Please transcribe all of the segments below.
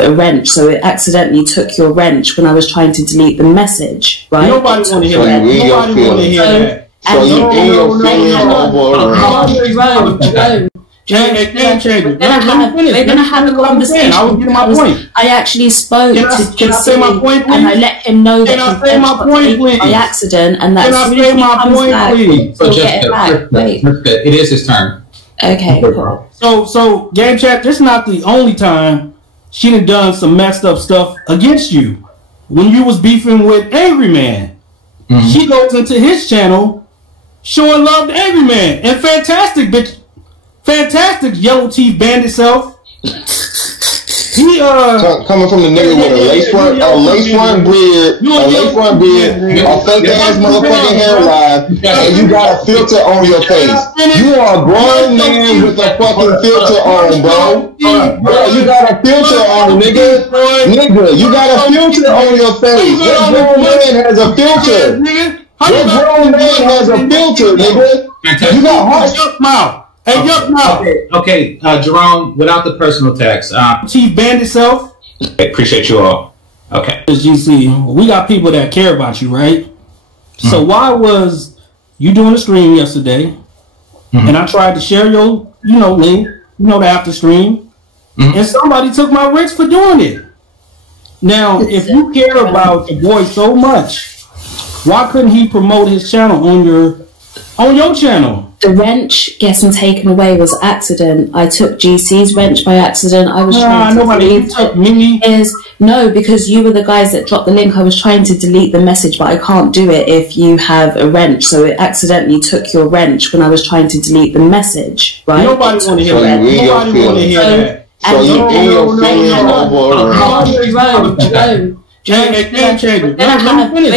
a wrench, so it accidentally took your wrench when I was trying to delete the message, right? Nobody want to hear that. Nobody want to hear that. So you in your feelings over Hey, game changer. We're gonna have a conversation. I was getting my point. I actually spoke to Can I say my point, please? and I let him know Can that I say my point, please? by accident, and that Can as I soon say as he my comes point, back, please? he'll get it back. Wait. It is his turn. Okay, cool. So game chat. This is not the only time she done some messed up stuff against you. When you was beefing with Angry Man, she goes into his channel showing love to Angry Man and Fantastic yellow teeth bandit self. He coming from the nigga with a lace front beard, a fake ass motherfucking hairline, and you got a filter on your face. You are a grown man with a fucking filter on, bro. Bro, you got a filter on, nigga. Nigga, you got a filter on your face. That grown man has a filter. That grown man has a filter, nigga. You got heart mouth. Hey, okay, Jerome, without the personal text. Chief Bandit self. Appreciate you all. Okay. GC, we got people that care about you, right? So why was you doing a stream yesterday, and I tried to share your, link, the after stream, and somebody took my risks for doing it. Now, if you care about the boy so much, why couldn't he promote his channel on your channel? The wrench getting taken away was accident. I took GC's wrench by accident. I was trying to delete no, because you were the guys that dropped the link. I was trying to delete the message, but I can't do it if you have a wrench. So it accidentally took your wrench when I was trying to delete the message, right? Nobody want to hear that. Nobody want to hear that. So you in your feelings over We're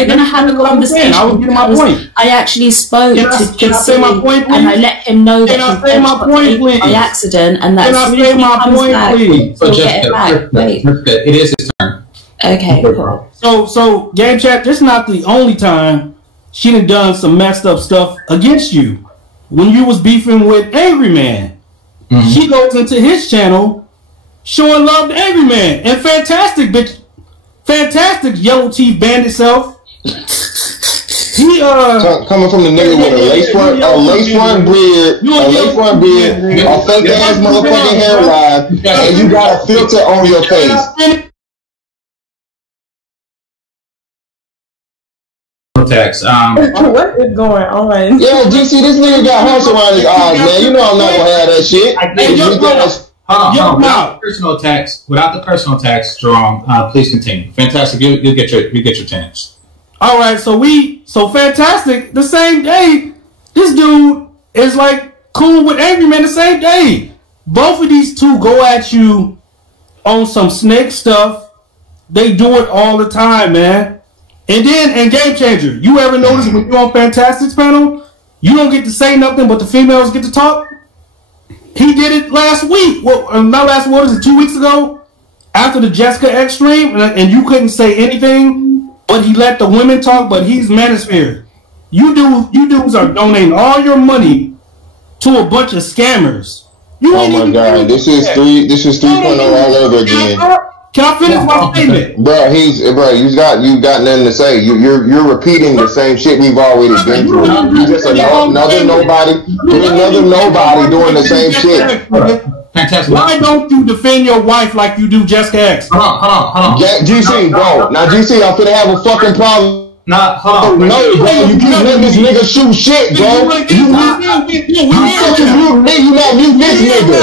gonna have a conversation. I was getting my point. I actually spoke to Can I say my point, please? and I let him know that Can I say my point, please? by accident, and that as soon as he comes back, he'll get it back. Wait. It is his turn. Okay, cool. So game chat. This is not the only time she done some messed up stuff against you. When you was beefing with Angry Man, she goes into his channel showing love to Angry Man and Fantastic yellow teeth bandit self. He coming from the nigga with a lace front beard, a fake ass motherfucking hairline, and you got a filter on your face. Text. What is going on? Yeah, GC, this nigga got horse around his eyes, man. You know I'm not gonna have that shit. Hold on. Without the personal text, Jerome, please continue. Fantastic. You'll get your chance. All right. So Fantastic. The same day, this dude is like cool with Angry Man. The same day, both of these two go at you on some snake stuff. They do it all the time, man. And Game Changer, you ever notice when you're on Fantastic's panel, you don't get to say nothing, but the females get to talk? He did it last week. Well, not last week, was it 2 weeks ago? After the Jessica X stream, and you couldn't say anything, but he let the women talk, but he's manosphere. You dudes are donating all your money to a bunch of scammers. Oh my God, this is 3.0 all over again. Can I finish my statement? Bro, you got nothing to say. You're repeating the same shit we've already been through. You just another nobody doing the same shit. Fantastic. Why don't you defend your wife like you do Jessica X? Hold on. GC, bro. Now GC, I'm finna have a fucking problem. Nah, hold on. No, bro, you keep letting this nigga shoot shit, bro. You fucking mute me, you not mute this nigga.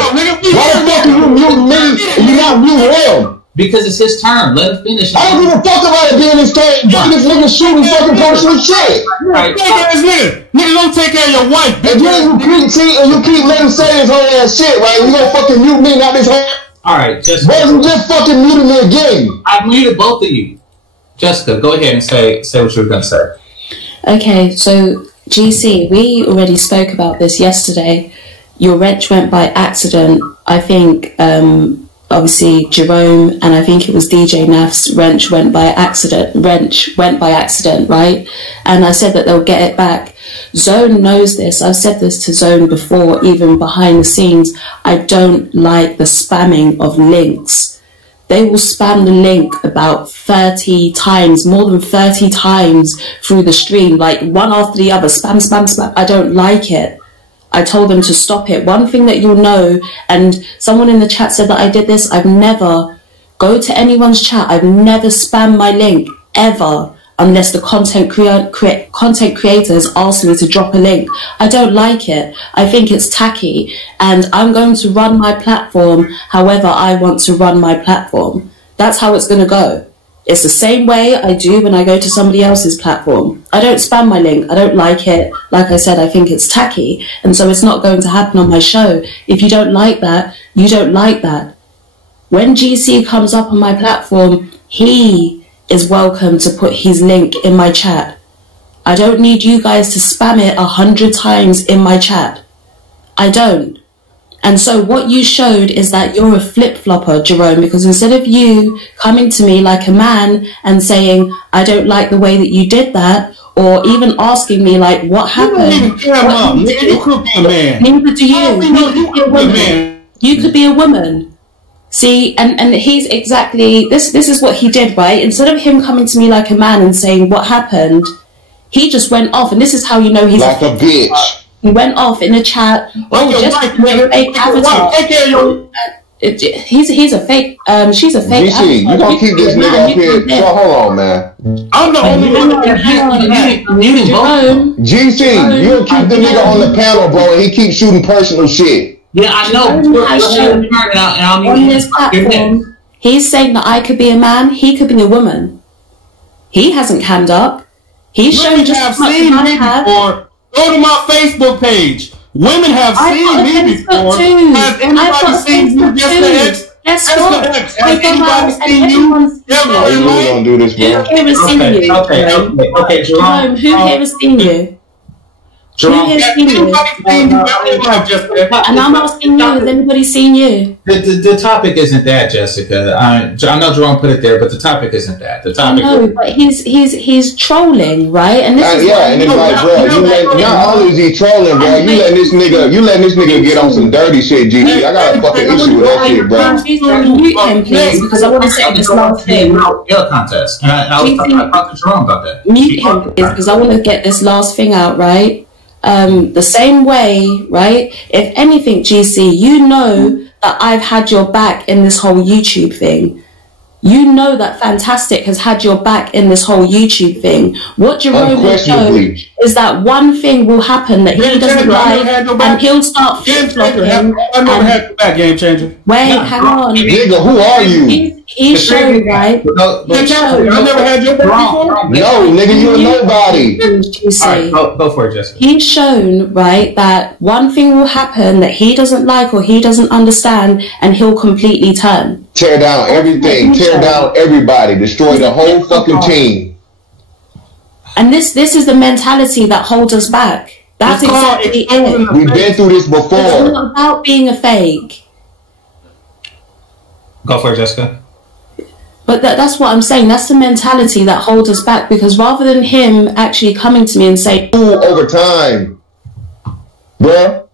Why the fuck you mute me and you not mute him? Because it's his turn. Let him finish. I don't give a fuck about it being his turn. This nigga shooting fucking personal shit. Right. Nigga, don't take care of your wife. And then you keep letting him say his whole ass shit, right? You gonna fucking mute me, not this whole. Alright, Jessica. Why you just fucking muted me again? I muted both of you. Jessica, go ahead and say what you were gonna say. Okay, so GC, we already spoke about this yesterday. Your wrench went by accident. I think obviously Jerome and I think it was DJ Naf's wrench went by accident, right? And I said that they'll get it back. Zone knows this. I've said this to Zone before, even behind the scenes. I don't like the spamming of links. they will spam the link about 30 times, more than 30 times through the stream, like one after the other, spam, spam, spam. I don't like it. I told them to stop it. One thing that you'll know, and someone in the chat said that I did this, I've never, go to anyone's chat, I've never spammed my link, ever, unless the content creators ask me to drop a link. I don't like it. I think it's tacky, and I'm going to run my platform however I want to run my platform. That's how it's going to go. It's the same way I do when I go to somebody else's platform. I don't spam my link. I don't like it. Like I said, I think it's tacky, and so it's not going to happen on my show. If you don't like that, you don't like that. When GC comes up on my platform, he is welcome to put his link in my chat. I don't need you guys to spam it 100 times in my chat. I don't. And so what you showed is that you're a flip-flopper, Jerome, because instead of you coming to me like a man and saying, I don't like the way that you did that, or even asking me like, what happened? You don't even care, Mom. You could be a man. Neither do you. You could be a man. You could be a woman. See, and he's exactly, this is what he did, right? Instead of him coming to me like a man and saying, what happened? He just went off, and this is how you know he's like a bitch. He went off in a chat. Oh, just a fake avatar. He's a fake. She's a fake. GC, you gonna keep this nigga up here? So hold on, man. I'm the only one that GC, you keep the nigga on the panel, bro, and he keeps shooting personal shit. Yeah, I know. On this platform, he's saying that I could be a man. He could be a woman. He hasn't cammed up. He's shown just have seen me before. Go to my Facebook page. Women have seen me before. Has anybody seen you? Just the X? Has anybody seen you? Never in life. Don't do this, bro. Who here has seen you? Okay, Jerome. Who here has seen you? Jerome, and I'm asking you, has anybody seen you? The topic isn't that, Jessica. I know Jerome put it there, but the topic isn't that. The topic. No, but he's trolling, right? And this is and it's like, bro, not only is he trolling, bro, you letting this nigga get on some dirty shit, GG. I got a fucking issue with that shit, bro. Mute him, please, because I want to say this last thing. Contest. I was talking to Jerome about that. Mute him, please, because I want to get this last thing out, right? The same way, right? If anything, GC, you know that I've had your back in this whole YouTube thing. You know that Fantastic has had your back in this whole YouTube thing. What Jerome will show is that one thing will happen that he doesn't like, and he'll start flip-flopping. I never had your back, Game Changer. Wait, hang on. Nigga, who are you? He's shown, right? I never had your back before? No, nigga, you're nobody. Alright, go for it, Jessica. He's shown, right, that one thing will happen that he doesn't like or he doesn't understand, and he'll completely turn. Tear down everything, tear down everybody, destroy the whole fucking team. And this is the mentality that holds us back. That's exactly it. We've been through this before. It's not about being a fake. Go for it, Jessica. But that's what I'm saying. That's the mentality that holds us back, because rather than him actually coming to me and saying, over time, bruh,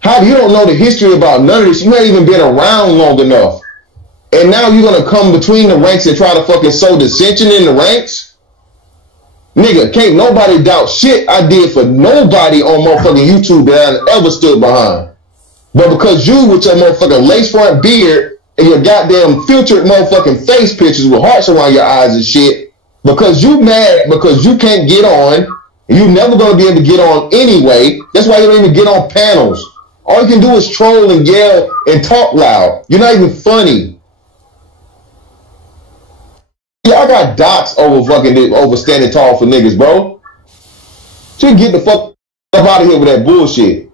how you don't know the history about none of this? You ain't even been around long enough. And now you're going to come between the ranks and try to fucking sow dissension in the ranks? Nigga, can't nobody doubt shit I did for nobody on motherfucking YouTube that I ever stood behind. But because you with your motherfucking lace front beard and your goddamn filtered motherfucking face pictures with hearts around your eyes and shit, because you mad because you can't get on, and you never going to be able to get on anyway. That's why you don't even get on panels. All you can do is troll and yell and talk loud. You're not even funny. Yeah, I got docs over standing tall for niggas, bro. So you get the fuck up out of here with that bullshit.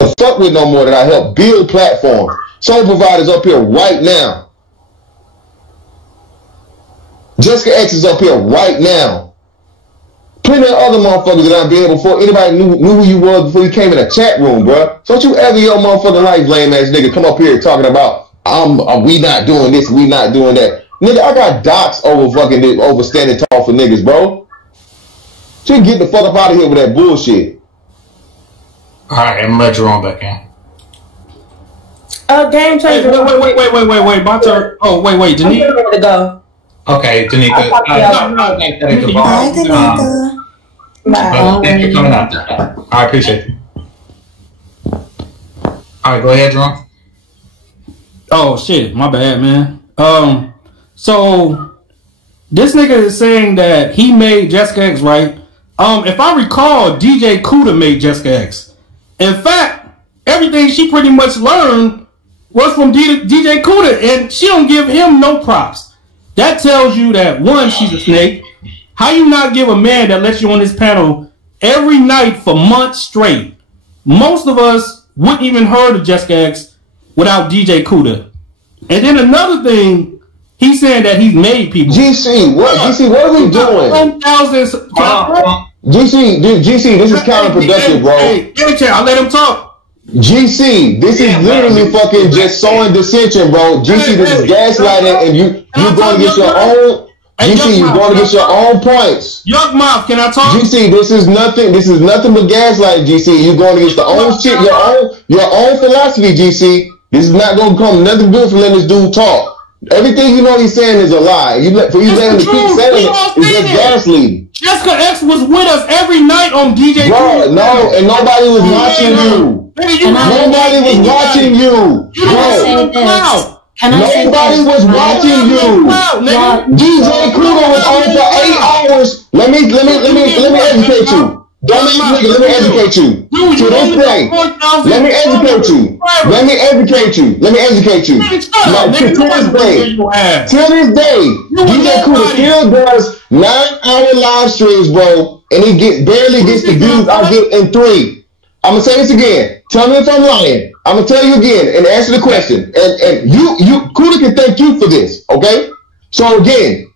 The fuck with no more that I help build platforms. Sole providers up here right now. Jessica X is up here right now. Plenty of other motherfuckers that I've been here before. Anybody knew who you was before you came in a chat room, bro. Don't you ever your motherfucking life, lame ass nigga, come up here talking about we not doing this, we not doing that. Nigga, I got docs over standing tall for niggas, bro. So you get the fuck up out of here with that bullshit. All right, I'm gonna let Jerome back in. Game changer. Wait. My turn. Oh, wait, Denise. I'm ready to go. Okay, Danica. Bye. Thanks for coming out. I appreciate it. All right, go ahead, Jerome. Oh shit, my bad, man. So this nigga is saying that he made Jessica X, right? If I recall, DJ Kuda made Jessica X. In fact, everything she pretty much learned was from DJ Kuda, and she don't give him no props. That tells you that, one, she's a snake. How you not give a man that lets you on this panel every night for months straight? Most of us wouldn't even heard of Jessica X without DJ Kuda. And then another thing, he's saying that he's made people. GC, what are we doing? GC, this is counterproductive, bro. Hey, I'll let him talk. GC, this is literally fucking just sowing dissension, bro. GC, this is gaslighting, and you're going to get your own. GC, you're going to get your own points. Yuck mouth, can I talk? GC, this is nothing but gaslighting, GC. You're going to get your own philosophy, GC. This is not going to come nothing good for letting this dude talk. Everything you know he's saying is a lie. For you letting him keep saying it, it's just gaslighting. Jessica X was with us every night on DJ. Bro, no, and nobody was watching you. Nobody was watching you. Nobody was watching you. DJ Kuda was on for 8 hours. Let me educate you. Dumbass nigga, let me educate you. To this day, let me educate you. Now, to this day, DJ Kuda still does 9-hour live streams, bro, and he barely gets the views I get in 3. I'm gonna say this again. Tell me if I'm lying. I'm gonna tell you again and answer the question. And you Kuda can thank you for this, okay? So again,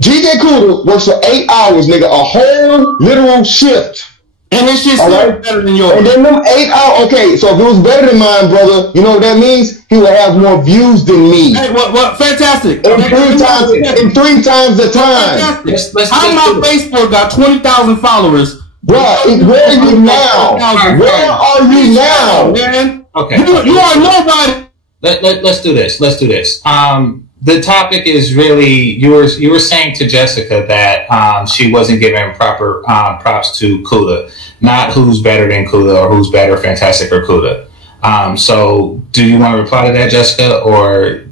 DJ Kuda works for 8 hours, nigga, a whole literal shift. And his shit's still better than yours. And then them 8 hours, okay, so if it was better than mine, brother, you know what that means? He would have more views than me. Hey, what fantastic. In 3 times the time. How my Facebook got 20,000 followers. Bro, where are you now? Where are you now? Man? Okay. You are nobody. Let's do this. The topic is really you were saying to Jessica that she wasn't giving proper props to Kuda, not who's better than Kuda or who's better, Fantastic or Kuda. So do you want to reply to that, Jessica, or?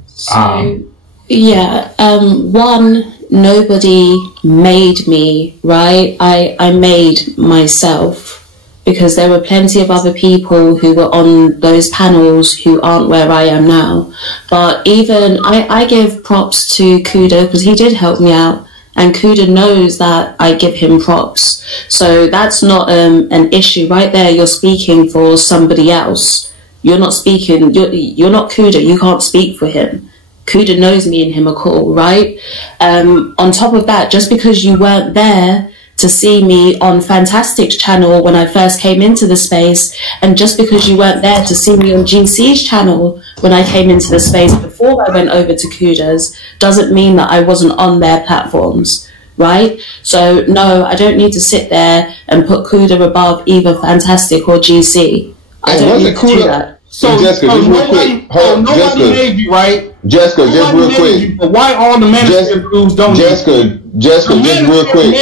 One, nobody made me, right? I made myself, because there were plenty of other people who were on those panels who aren't where I am now. But even I give props to Kuda because he did help me out, and Kuda knows that I give him props. So that's not an issue right there. You're speaking for somebody else. You're not speaking. You're not Kuda. You can't speak for him. Kuda knows me and him are cool, right? On top of that, just because you weren't there to see me on Fantastic's channel when I first came into the space, and just because you weren't there to see me on GC's channel when I came into the space before I went over to Kuda's, doesn't mean that I wasn't on their platforms, right? So no, I don't need to sit there and put Kuda above either Fantastic or GC. I don't need to do that. So Jessica, just real quick. Nobody made you, right? Jessica, just real quick. But why all the management crews don't? Jessica, just real quick.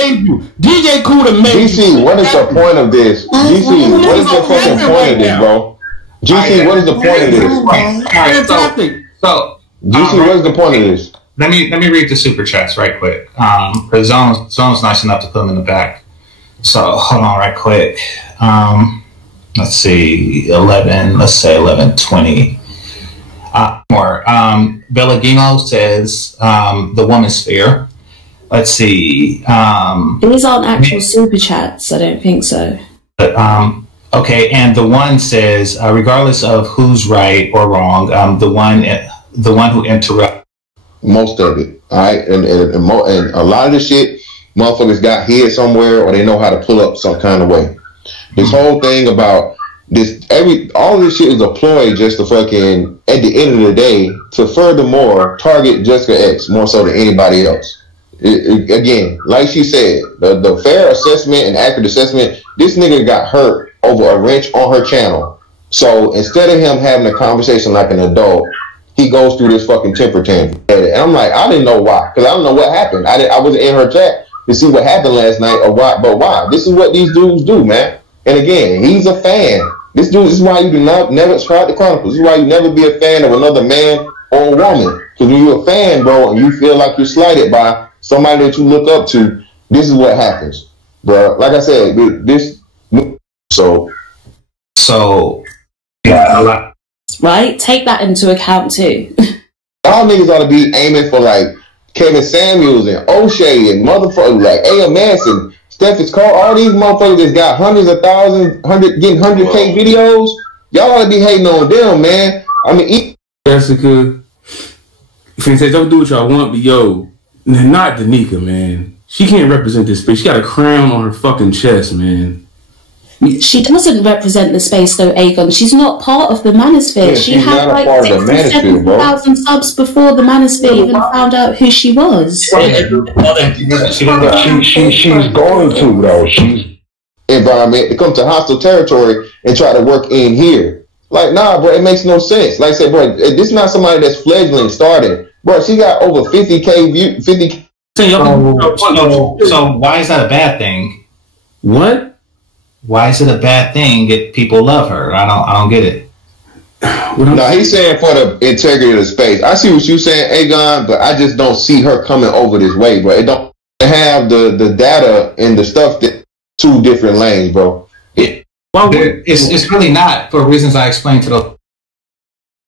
DJ Kuda made GC, what is the point of this? GC, what is the fucking point of this, bro? GC, what is the point of this? Fantastic. So, GC, what is the point of this? Let me read the super chats right quick. Because Zone's nice enough to put them in the back. So hold on right quick. Let's see, 11:20. More. Belagino says the woman sphere. Let's see. These aren't actual super chats. I don't think so. But, okay, and the one says, regardless of who's right or wrong, the one who interrupts. Most of it, all right, and a lot of the shit, motherfuckers got hid somewhere, or they know how to pull up some kind of way. This whole thing about this, all of this shit is a ploy just to fucking, at the end of the day, to furthermore target Jessica X more so than anybody else. Again, like she said, the fair assessment and accurate assessment, this nigga got hurt over a wrench on her channel. So instead of him having a conversation like an adult, he goes through this fucking temper tantrum. And I'm like, I didn't know why, because I don't know what happened. I wasn't in her chat to see what happened last night or why, but why? This is what these dudes do, man. And again, he's a fan. This is why you do not never subscribe to Chronicles. This is why you never be a fan of another man or a woman. Because when you're a fan, bro, and you feel like you're slighted by somebody that you look up to, this is what happens, bro. Like I said, so yeah, right? Take that into account too. Y'all niggas ought to be aiming for like Kevin Samuels and O'Shea and motherfuckers like AMS and Stephen's Call. All these motherfuckers that's got hundreds of thousands, getting 100K videos. Y'all ought to be hating on them, man. I mean, Jessica, if you say don't do what y'all want, but yo, not Danica, man. She can't represent this space. She got a crown on her fucking chest, man. She doesn't represent the space though, Aegon. She's not part of the manosphere. Yeah, she had like 67,000 subs before the manosphere even found out who she was. She's going to, though. She's environment to come to hostile territory and try to work in here. Like, nah, bro, it makes no sense. Like I said, bro, this is not somebody that's fledgling starting. Bro, she got over 50K views. 50K. So why is that a bad thing? What? Why is it a bad thing that people love her? I don't get it. No, he's saying for the integrity of the space. I see what you're saying, Aegon, but I just don't see her coming over this way, bro. It don't have the data and the stuff that two different lanes, bro. It's really not, for reasons I explained to the